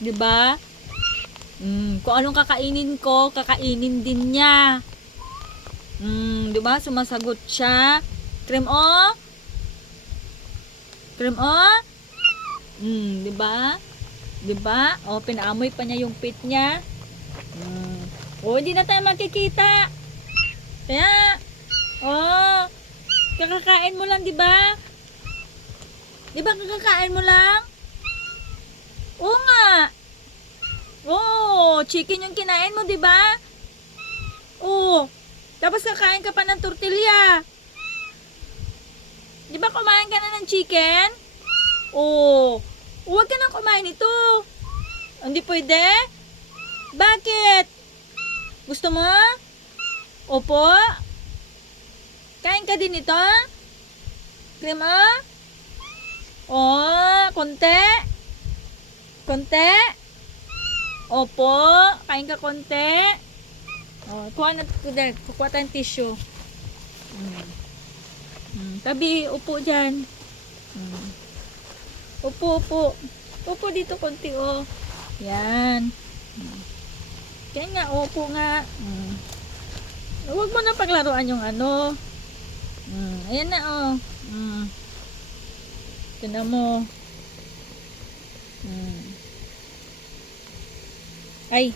'Di ba? Kung anong kakainin ko, kakainin din niya. 'Di ba? Sumasagot siya. Cream o? Cream o? 'Di ba? 'Di ba? O, pinaamoy pa niya yung pit niya. O, hindi na tayo magkikita. Kaya, kakakain mo lang, 'di ba? 'Di ba kakakain mo lang? Oo nga. Oo, chicken yung kinain mo, 'di ba? Oo. Tapos kakain ka pa ng tortilla. 'Di ba kumain ka na ng chicken? Oo. Huwag ka nang kumain ito. Hindi pwede? Bakit? Gusto mo? Opo. Kain ka din ito? Cream o? Oh, konti. Konti. Opo. Kain ka konti. Kukuha tayong tissue. Tabi, upo dyan. Upo, upo. Upo dito konti, oh. Yan. Kaya nga, upo nga. Huwag mo na paglaruan yung ano. Ayan na, oh. Tignan mo. Ay.